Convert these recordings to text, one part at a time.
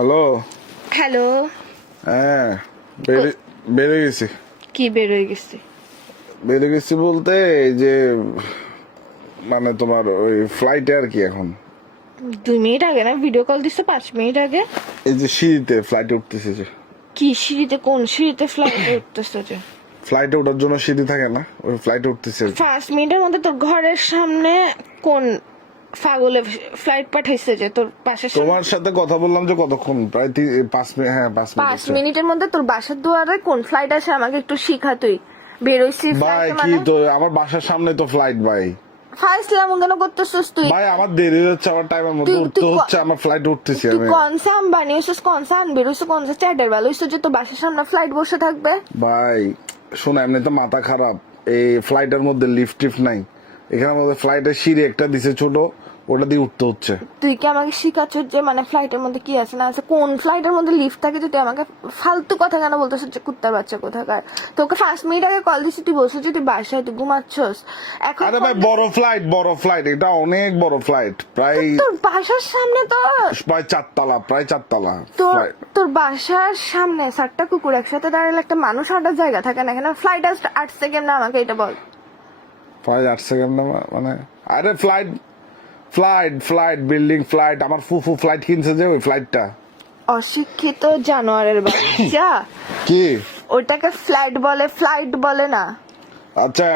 Hello. Hello. হ্যাঁ, বেড়ে গেছি। কি বের হয়ে গেছে? বেড়ে গেছি বলতে এই যে মানে তোমার ওই ফ্লাইটে আর কি এখন 2 মিনিট আগে না ভিডিও কল দিচ্ছে, 5 মিনিট আগে। এই যে সিঁড়িতে ফ্লাইটে উঠতেছে যে কি সিঁড়িতে? কোন সিঁড়িতে ফ্লাইটে উঠতেছে যে? ফ্লাইটে ওঠার জন্য সিঁড়ি থাকে না, ওই ফ্লাইটে উঠতেছে। 5 মিনিটের মধ্যে তোর ঘরের সামনে কোন পাগলে ফ্লাইট পাঠাইছে যে তোর পাশের সামনে? তোমার সাথে কথা বললাম যে কতক্ষণ, প্রায় 5 মিনিট। হ্যাঁ 5 মিনিট। 5 মিনিটের মধ্যে তোর বাসার দুয়ারে কোন ফ্লাইট আসে আমাকে একটু শিখা তুই। বেরোইছি ভাই ফ্লাইটে কি মানে তো আমার বাসার সামনে তো ফ্লাইট ভাই। ফাইসলাম কেন করতেছিস তুই? ভাই আমার দেরি হচ্ছে, আমার টাইমের মধ্যে উঠতে হচ্ছে, আমার ফ্লাইট উঠতেছি তুই আমি। কনসাম বানিয়েছিস, কনসাম বেরোইছিস, কনসা চ্যাটের বেলা হইছে যে তোর বাসার সামনে ফ্লাইট বসে থাকবে। ভাই শোনো, এমনি তো মাথা খারাপ, এই ফ্লাইটের মধ্যে লিফট টিফট নাই, এখানের মধ্যে ফ্লাইটের সিঁড়ি একটা দিছে ছোট, ওটা দিয়ে উঠতে হচ্ছে। তুই কি আমাকে শিখাচ্ছিস যে মানে ফ্লাইটের মধ্যে কি আছে না আছে? কোন ফ্লাইটের মধ্যে লিফট থাকে? তুই আমাকে ফালতু কথা কেন বলতেছিস যে কুত্তার বাচ্চা কোথাকার? তোকে 5 মিনিট আগে কল দিছি, তুই বলছিস যে তুই বাসায়, তুই ঘুমাচ্ছস এখন। আরে ভাই বড় ফ্লাইট, এটা অনেক বড় ফ্লাইট, প্রায় তোর বাসার সামনে তো প্রায় 4 তলা তোর flight। তোর বাসার সামনে 7টা কুকুর একসাথে দাঁড়ালে একটা মানুষ হাঁটার জায়গা থাকে না? এখানে ফ্লাইট আসছে কেমন আমাকে এটা বল। প্রায় 8 সেকেন্ড মানে, আরে ফ্লাইট বিল্ডিং ফ্লাইট, আমার ফুফু ফ্লাইট কিনছে যে ওই ফ্লাইটটা। অশিক্ষিত জানোয়ারের বাচ্চা। কি ওটাকে ফ্লাইট বলে, ফ্লাইট বলে না। আচ্ছা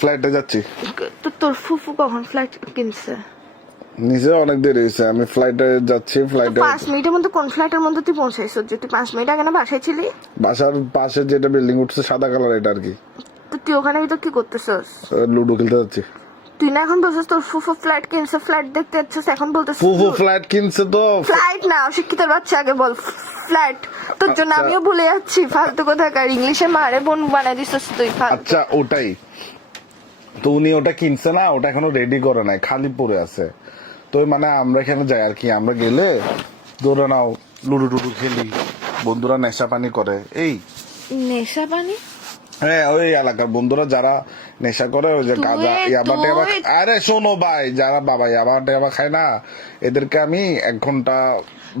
ফ্লাইটে যাচ্ছি। তো তোর ফুফু কখন ফ্লাইট কিনছে? নিচে অনেক দেরি হয়েছে, আমি ফ্লাইটে যাচ্ছি। ফ্লাইটে 5 মিনিটের মধ্যে কোন ফ্লাইটের মধ্যে তুই পৌঁছাইছিস যে তুই 5 মিনিট আগে না বাসায় ছিলি? বাসার পাশে যেটা বিল্ডিং উঠছে সাদা কালার, এটা আর কি। তো তুই ওখানে ভিতর কি করতেছিস? লুডো খেলতে যাচ্ছি। তুই না এখন বলছিস তোর ফুফু ফ্লাইট কিনছে, ফ্লাইট দেখতে যাচ্ছিস, এখন বলতেছিস ফুফু ফ্লাইট কিনছে তো। ফ্লাইট না, অশিক্ষিত বাচ্চা, আগে বল ফ্লাইট। তোর জন্য আচ্ছা। আমিও ভুলে যাচ্ছি, ফালতু কোথাকার ইংলিশে মারে বোন বানাই দিছিস তুই ফালতু। আচ্ছা ওটাই তো, উনি ওটা কিনছে না, ওটা এখনো রেডি করে নাই, খালি পড়ে আছে। তো মানে আমরা এখানে যাই আর কি, আমরা গেলে ধরে নাও লুডো টুডু খেলি, বন্ধুরা নেশা পানি করে। এই নেশা পানি? হ্যাঁ, ওই এলাকার বন্ধুরা যারা নেশা করে, ওই যে গাঁজা ইয়াবা টেবা। আরে শোনো ভাই, যারা বাবা ইয়াবা টেবা খায় না, এদেরকে আমি 1 ঘন্টা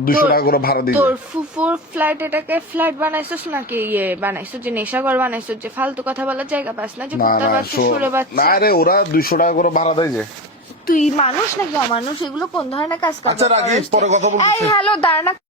200 টাকা করে ভাড়া দিই। তোর ফুফুর ফ্লাইট এটাকে ফ্লাইট বানাইছিস নাকি ইয়ে বানাইছিস যে নেশাঘর বানাইছিস যে ফালতু কথা বলার জায়গা পাস না যে না কুত্তার না বাচ্চা সুরে বাচ্চা? না রে, ওরা 200 টাকা করে ভাড়া দেয় যে। তুই মানুষ নাকি অমানুষ? এগুলো কোন ধরনের কাজ? আচ্ছা রাখিস, পরে কথা বলতেছি। এই হ্যালো, দাঁড়া না।